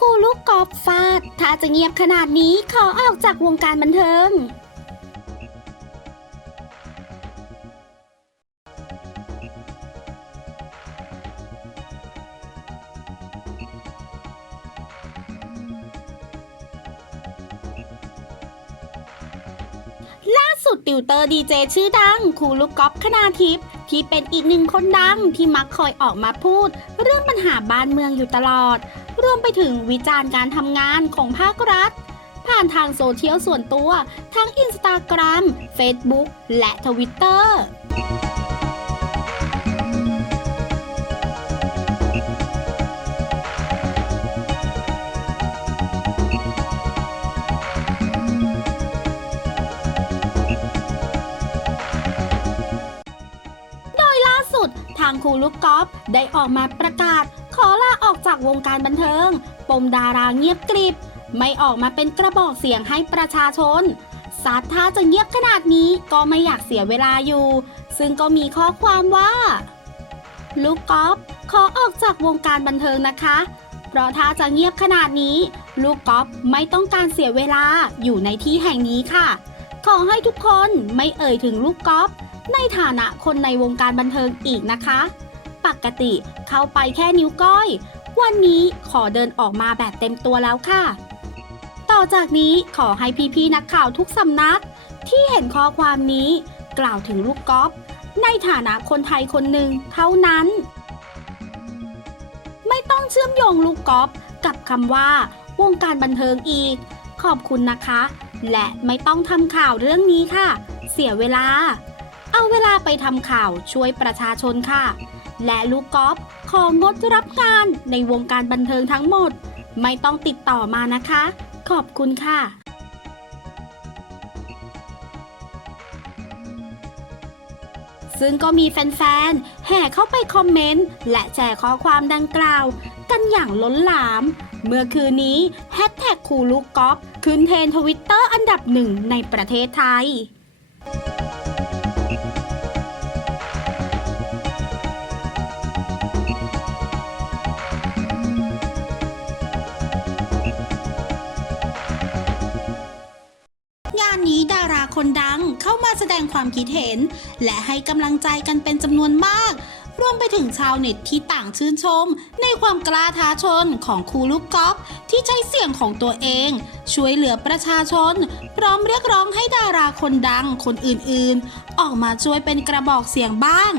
ครูลูกกอล์ฟฟาด ถ้าจะเงียบขนาดนี้ขอออกจากวงการบันเทิง ล่าสุดติวเตอร์ดีเจชื่อดังครูลูกกอล์ฟคณาทิพย์ที่เป็นอีกหนึ่งคนดังที่มักคอยออกมาพูด เรื่องปัญหาบ้านเมืองอยู่ตลอด รวมไปถึงวิจารณ์การทำงานของภาครัฐ ผ่านทางโซเชียลส่วนตัว ทั้งอินสตาแกรม Facebook และทวิตเตอร์ล่าสุดทางครูลูกกอล์ฟได้ออกมาประกาศ ขอลาออกจากวงการบันเทิง ปมดาราเงียบกริบ ไม่ออกมาเป็นกระบอกเสียงให้ประชาชนสัตถ้าจะเงียบขนาดนี้ก็ไม่อยากเสียเวลาอยู่ ซึ่งก็มีข้อความว่า ลูกกอล์ฟขอออกจากวงการบันเทิงนะคะ เพราะถ้าจะเงียบขนาดนี้ ลูกกอล์ฟไม่ต้องการเสียเวลาอยู่ในที่แห่งนี้ค่ะ ขอให้ทุกคนไม่เอ่ยถึงลูกกอล์ฟในฐานะคนในวงการบันเทิงอีกนะคะ ปกติ เข้าไปแค่นิ้วก้อย วันนี้ขอเดินออกมาแบบเต็มตัวแล้วค่ะ ต่อจากนี้ขอให้พี่ๆนักข่าวทุกสำนัก ที่เห็นข้อความนี้ กล่าวถึงลูกกอล์ฟในฐานะคนไทยคนหนึ่งเท่านั้น ไม่ต้องเชื่อมโยงลูกกอล์ฟกับคำว่าวงการบันเทิงอีก ขอบคุณนะคะ และไม่ต้องทำข่าวเรื่องนี้ค่ะ เสียเวลา เอาเวลาไปทำข่าวช่วยประชาชนค่ะ และลูกกอล์ฟของดรับงานในวงการบันเทิงทั้งหมด ไม่ต้องติดต่อมานะคะ ขอบคุณค่ะซึ่งก็มีแฟนๆ แห่เข้าไปคอมเมนต์ และแชร์ข้อความดังกล่าว กันอย่างล้นหลาม เมื่อคืนนี้แฮชแท็กคูลูกกอล์ฟขึ้นเทรนทวิตเตอร์อันดับหนึ่งในประเทศไทย งานนี้ดาราคนดังเข้ามาแสดงความคิดเห็น และให้กำลังใจกันเป็นจำนวนมาก รวมไปถึงชาวเน็ตที่ต่างชื่นชม ในความกล้าท้าชนของครูลูกกอล์ฟที่ใช้เสียงของตัวเอง ช่วยเหลือประชาชน พร้อมเรียกร้องให้ดาราคนดังคนอื่นๆ ออกมาช่วยเป็นกระบอกเสียงบ้าง